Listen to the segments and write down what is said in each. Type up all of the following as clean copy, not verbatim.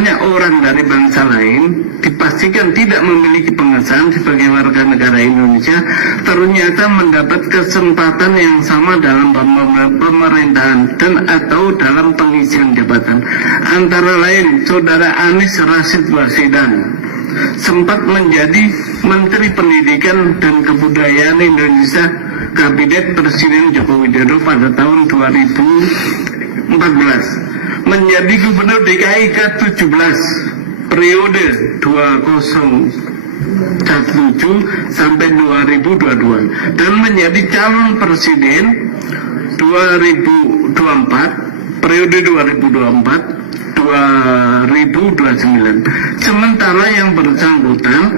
banyak orang dari bangsa lain dipastikan tidak memiliki pengesahan sebagai warga negara Indonesia ternyata mendapat kesempatan yang sama dalam pemerintahan dan atau dalam pengisian jabatan. Antara lain, Saudara Anies Rashid Baswedan sempat menjadi Menteri Pendidikan dan Kebudayaan Indonesia Kabinet Presiden Joko Widodo pada tahun 2014, menjadi Gubernur DKI ke-17 periode 2017 sampai 2022 dan menjadi calon presiden 2024 periode 2024-2029. Sementara yang bersangkutan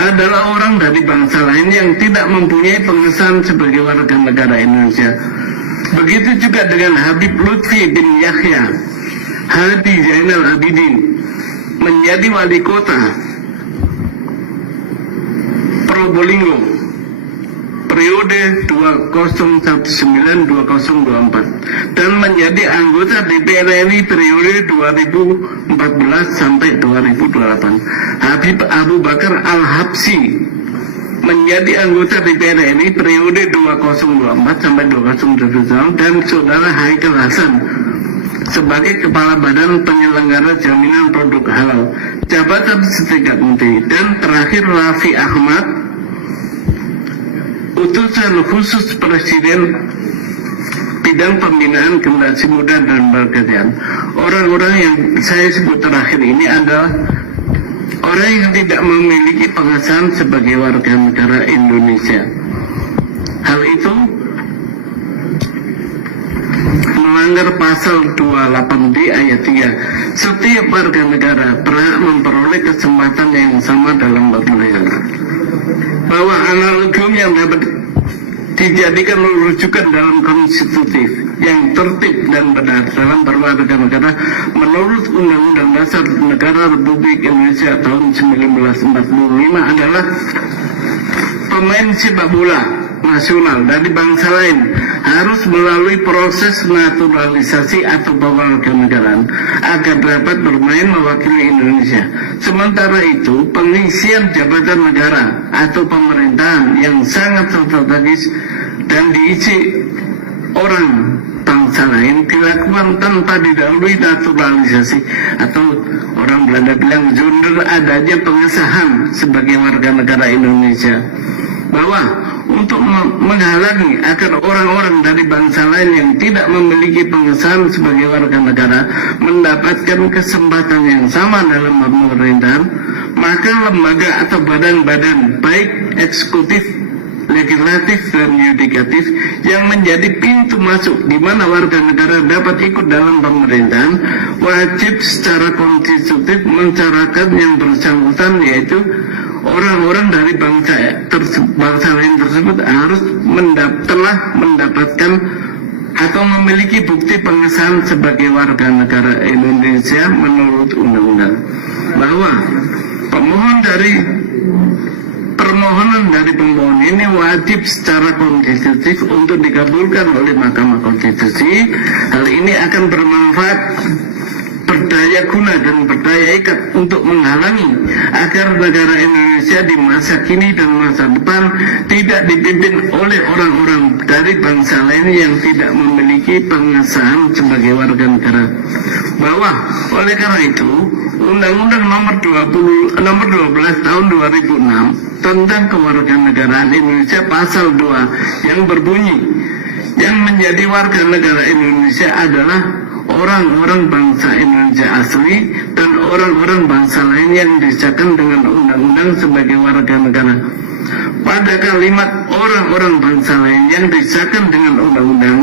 adalah orang dari bangsa lain yang tidak mempunyai pengesahan sebagai warga negara Indonesia. Begitu juga dengan Habib Lutfi bin Yahya Hadi Zainal Abidin menjadi wali kota Probolinggo periode 2019-2024 dan menjadi anggota DPR RI periode 2014 sampai 2028. Habib Abu Bakar Al-Habsyi menjadi anggota DPR RI periode 2024 sampai 2029 dan Saudara Haikal Hasan sebagai Kepala Badan Penyelenggara Jaminan Produk Halal, jabatan setingkat menteri. Dan terakhir Raffi Ahmad, utusan khusus Presiden bidang pembinaan generasi muda dan pekerjaan. Orang-orang yang saya sebut terakhir ini adalah orang yang tidak memiliki pengesahan sebagai warga negara Indonesia. Hal itu melanggar pasal 28D ayat 3. Setiap warga negara berhak memperoleh kesempatan yang sama dalam pemerintahan. Bahwa analogium yang dapat dijadikan rujukan dalam konstitutif yang tertib dan benar dalam berwarga negara menurut Undang-Undang Dasar Negara Republik Indonesia tahun 1945 adalah pemain sepak bola nasional dari bangsa lain harus melalui proses naturalisasi atau kewarganegaraan agar dapat bermain mewakili Indonesia. Sementara itu, pengisian jabatan negara atau pemerintahan yang sangat strategis dan diisi orang bangsa lain dilakukan tanpa didahului naturalisasi atau orang Belanda bilang zonder adanya pengesahan sebagai warga negara Indonesia. Bahwa untuk menghalangi agar orang-orang dari bangsa lain yang tidak memiliki pengesahan sebagai warga negara mendapatkan kesempatan yang sama dalam pemerintahan, maka lembaga atau badan-badan baik eksekutif, legislatif, dan yudikatif yang menjadi pintu masuk di mana warga negara dapat ikut dalam pemerintahan wajib secara konstitutif mencaratkan yang bersangkutan, yaitu orang-orang dari bangsa lain tersebut harus telah mendapatkan atau memiliki bukti pengesahan sebagai warga negara Indonesia menurut undang-undang. Bahwa permohonan dari pemohon ini wajib secara konstitutif untuk dikabulkan oleh Mahkamah Konstitusi. Hal ini akan bermanfaat, berdaya guna dan berdaya ikat untuk menghalangi agar negara Indonesia di masa kini dan masa depan tidak dipimpin oleh orang-orang dari bangsa lain yang tidak memiliki pengesahan sebagai warga negara. Bahwa oleh karena itu Undang-Undang nomor 12 tahun 2006 tentang kewarganegaraan Indonesia pasal 2 yang berbunyi yang menjadi warga negara Indonesia adalah orang-orang bangsa Indonesia asli dan orang-orang bangsa lain yang disahkan dengan undang-undang sebagai warga negara. Pada kalimat orang-orang bangsa lain yang disahkan dengan undang-undang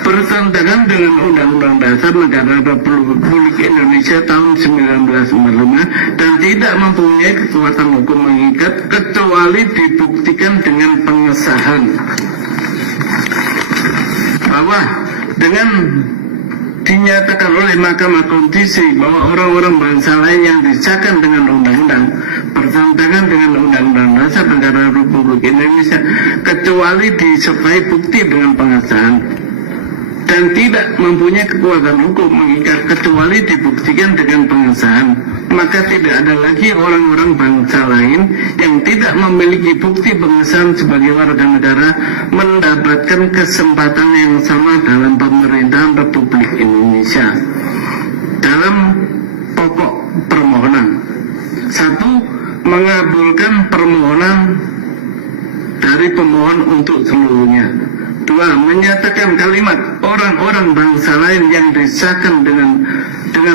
bertentangan dengan Undang-Undang Dasar Negara Republik Indonesia tahun 1945 dan tidak mempunyai kekuatan hukum mengikat kecuali dibuktikan dengan pengesahan. Bahwa dengan dinyatakan oleh Mahkamah Konstitusi bahwa orang-orang bangsa lain yang disahkan dengan undang-undang bertentangan dengan Undang-Undang Dasar Negara Republik Indonesia kecuali disertai bukti dengan pengesahan, dan tidak mempunyai kekuatan hukum mengikat kecuali dibuktikan dengan pengesahan, maka tidak ada lagi orang-orang bangsa lain yang tidak memiliki bukti pengesahan sebagai warga negara mendapatkan kesempatan yang sama dalam pemerintahan Republik Indonesia. Dalam pokok permohonan, 1. Mengabulkan permohonan dari pemohon untuk seluruhnya. 2. Menyatakan kalimat orang-orang bangsa lain yang disahkan dengan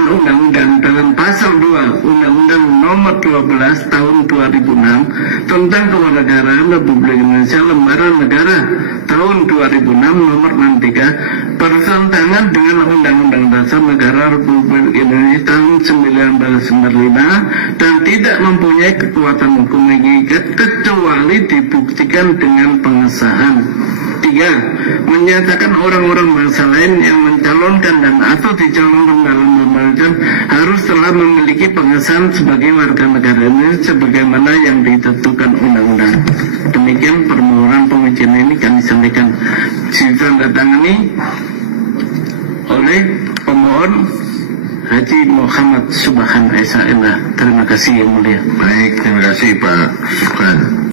undang-undang dalam pasal 2 Undang-Undang Nomor 12 Tahun 2006 tentang Kewarganegaraan Republik Indonesia, Lembaran Negara Tahun 2006 Nomor 63 bertentangan dengan Undang-Undang Dasar Negara Republik Indonesia tahun 1945 dan tidak mempunyai kekuatan hukum mengikat kecuali dibuktikan dengan pengesahan. 3. Menyatakan orang-orang bangsa lain yang mencalonkan dan atau dicalonkan dalam pemerintahan harus telah memiliki pengesahan sebagai warga negara Indonesia sebagaimana yang ditentukan undang-undang. Demikian permohonan pengujian ini kami sampaikan ditandatangani oleh pemohon Haji Muhammad Subhan Esa. Terima kasih yang mulia. Baik, terima kasih Pak Subhan.